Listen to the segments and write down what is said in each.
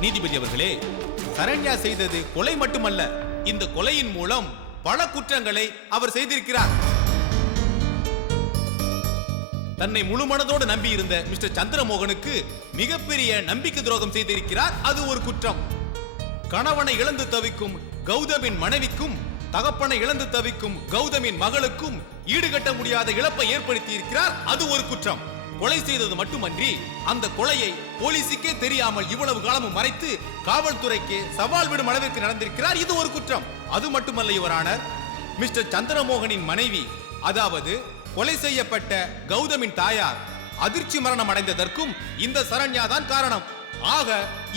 நீதிபதி அவர்களே சரண்யா செய்தது கொலை மட்டுமல்ல. இந்த கொலையின் மூலம் பல குற்றங்களை அவர் செய்திருக்கிறார். தன்னை முழு மனதோடு நம்பியிருந்த மிஸ்டர் சந்திரமோகனுக்கு மிகப்பெரிய நம்பிக்கை துரோகம் செய்திருக்கிறார். அது ஒரு குற்றம். கணவனை இழந்து தவிக்கும் கௌதமின் மனைவிக்கும் தகப்பனை இழந்து தவிக்கும் கௌதமின் மகளுக்கும் ஈடுகட்ட முடியாத இழப்பை ஏற்படுத்தி இருக்கிறார் அது ஒரு குற்றம். கொலை செய்தது மட்டுமன்றி அந்த கொலையை போலீசுக்கே தெரியாமல் இவ்வளவு காலமும் மறைத்து காவல்துறைக்கு சவால் விடும் அளவிற்கு நடந்திருக்கிறார். இது ஒரு குற்றம். அது மட்டுமல்ல இவரான மிஸ்டர் சந்திரமோகனின் மனைவி அதாவது கொலை செய்யப்பட்ட கௌதமின் தாயார் அதிர்ச்சி மரணம் அடைந்ததற்கும் இந்த சரண்யா தான் காரணம். ஆக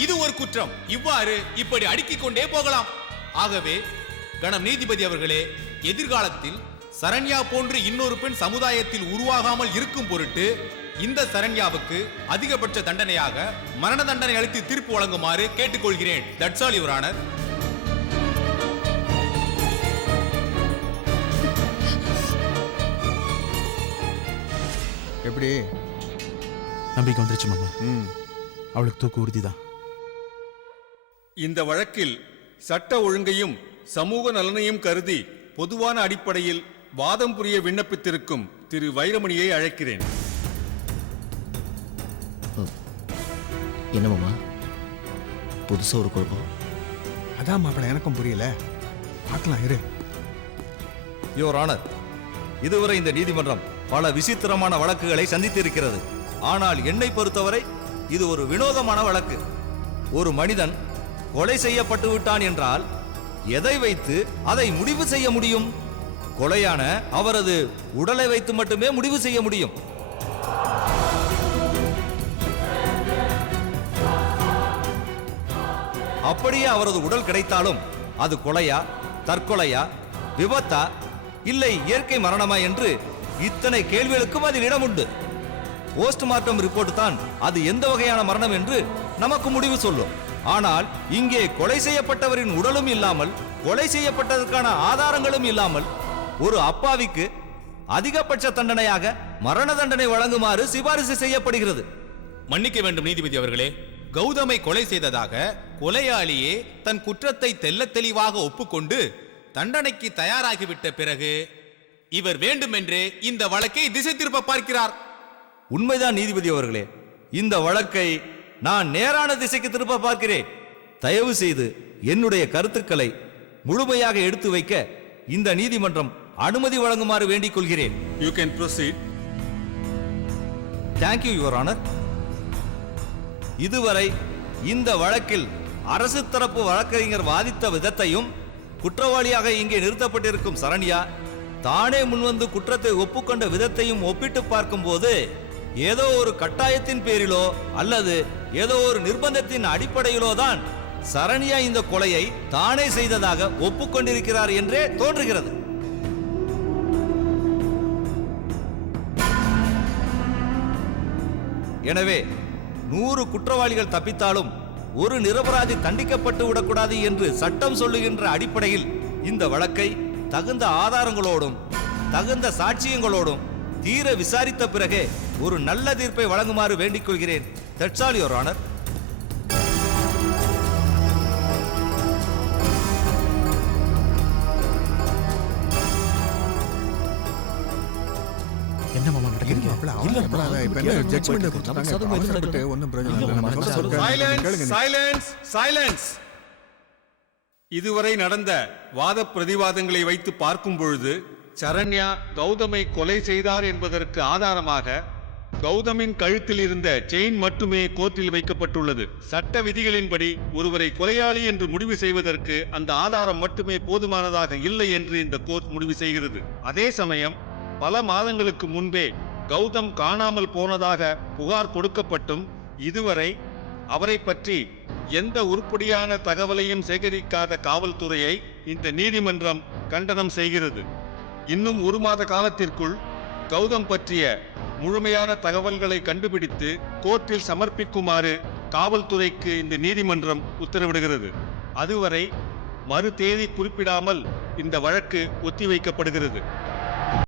இது ஒரு குற்றம். இவ்வாறு இப்படி அடுக்கிக் கொண்டே போகலாம். ஆகவே கணம் நீதிபதி அவர்களே எதிர்காலத்தில் சரண்யா போன்று இன்னொரு பெண் சமுதாயத்தில் உருவாகாமல் இருக்கும் பொருட்டு இந்த சரண்யாவுக்கு அதிகபட்ச தண்டனையாக மரண தண்டனை அளித்து தீர்ப்பு வழங்குமாறு கேட்டுக்கொள்கிறேன். தட்ஸ் ஆல் யுவர் ஆனர் எப்படி? நம்பிக்கை வந்துருச்சு மாமா. அவளுக்கு தூக்கு உறுதிதான். இந்த வழக்கில் சட்ட ஒழுங்கையும் சமூக நலனையும் கருதி பொதுவான அடிப்படையில் வாதம் புரிய விண்ணப்பித்திருக்கும் திரு வைரமணியை அழைக்கிறேன். என்னமாம்மா? புதுசாக ஒரு குழப்பம். அதான் மாப்பிள்ள எனக்கும் புரியல. பார்க்கலாம் இரு. யுவர் ஆனர் இதுவரை இந்த நீதிமன்றம் பல விசித்திரமான வழக்குகளை சந்தித்திருக்கிறது. ஆனால் என்னை பொறுத்தவரை இது ஒரு வினோதமான வழக்கு. ஒரு மனிதன் கொலை செய்யப்பட்டு விட்டான் என்றால் எதை வைத்து அதை முடிவு செய்ய முடியும்? கொலையான அவரது உடலை வைத்து மட்டுமே முடிவு செய்ய முடியும். அப்படியே அவரது உடல் கிடைத்தாலும் அது கொலையா தற்கொலையா விபத்தா இல்லை இயற்கை மரணமா என்று இத்தனை கேள்விகளுக்கும் அதில் இடம் உண்டு. போஸ்ட்மார்ட்டம் ரிப்போர்ட் தான் அது எந்த வகையான மரணம் என்று நமக்கு முடிவு சொல்லும். ஆனால் இங்கே கொலை செய்யப்பட்டவரின் உடலும் இல்லாமல் கொலை செய்யப்பட்டதற்கான ஆதாரங்களும் இல்லாமல் ஒரு அப்பாவிக்கு அதிகபட்ச தண்டனையாக மரண தண்டனை வழங்குமாறு சிபாரிசு செய்யப்படுகிறது. மன்னிக்க வேண்டும் நீதிபதி அவர்களே. கௌதமை கொலை செய்ததாக கொலையாளியே தன் குற்றத்தை தெள்ளத் தெளிவாக ஒப்புக்கொண்டு தண்டனைக்கு தயாராகிவிட்ட பிறகு இவர் வேண்டுமென்றே இந்த வழக்கை திசை திருப்ப பார்க்கிறார். உண்மைதான் நீதிபதி அவர்களே. இந்த வழக்கை நான் நேரான திசைக்கு திருப்ப பார்க்கிறேன். தயவு செய்து என்னுடைய கருத்துக்களை முழுமையாக எடுத்து வைக்க இந்த நீதிமன்றம் அனுமதி வழங்குமாறு வேண்டிக் கொள்கிறேன். You can proceed thank you your honour இதுவரை இந்த வழக்கில் அரசு தரப்பு வழக்கறிஞர் வாதித்த விதத்தையும் குற்றவாளியாக இங்கே நிறுத்தப்பட்டிருக்கும் சரண்யா தானே முன்வந்து குற்றத்தை ஒப்புக்கொண்ட விதத்தையும் ஒப்பிட்டு பார்க்கும்போது ஏதோ ஒரு கட்டாயத்தின் பேரிலோ அல்லது ஏதோ ஒரு நிர்பந்தத்தின் அடிப்படையிலோ தான் சரண்யா இந்த கொலையை தானே செய்ததாக ஒப்புக்கொண்டிருக்கிறார் என்றே தோன்றுகிறது. எனவே நூறு குற்றவாளிகள் தப்பித்தாலும் ஒரு நிரபராதி தண்டிக்கப்பட்டு விடக்கூடாது என்று சட்டம் சொல்லுகின்ற அடிப்படையில் இந்த வழக்கை தகுந்த ஆதாரங்களோடும் தகுந்த சாட்சியங்களோடும் தீர விசாரித்த பிறகே ஒரு நல்ல தீர்ப்பை வழங்குமாறு வேண்டிக் கொள்கிறேன். That's all your honour. இதுவரை நடந்த வாத பிரதிவாதங்களை வைத்து பார்க்கும் பொழுது சரண்யா கௌதமை கொலை செய்தார் என்பதற்கு ஆதாரமாக கௌதமின் கழுத்தில் இருந்த செயின் மட்டுமே கோர்ட்டில் வைக்கப்பட்டுள்ளது. சட்ட விதிகளின்படி ஒருவரை கொலையாளி என்று முடிவு செய்வதற்கு அந்த ஆதாரம் மட்டுமே போதுமானதாக இல்லை என்று இந்த கோர்ட் முடிவு செய்கிறது. அதே சமயம் பல மாதங்களுக்கு முன்பே கௌதம் காணாமல் போனதாக புகார் கொடுக்கப்பட்டும் இதுவரை அவரை பற்றி எந்த உருப்படியான தகவலையும் சேகரிக்காத காவல்துறையை இந்த நீதிமன்றம் கண்டனம் செய்கிறது. இன்னும் ஒரு மாத காலத்திற்குள் கௌதம் பற்றிய முழுமையான தகவல்களை கண்டுபிடித்து கோர்ட்டில் சமர்ப்பிக்குமாறு காவல்துறைக்கு இந்த நீதிமன்றம் உத்தரவிடுகிறது. அதுவரை மறு தேதி குறிப்பிடாமல் இந்த வழக்கு ஒத்திவைக்கப்படுகிறது.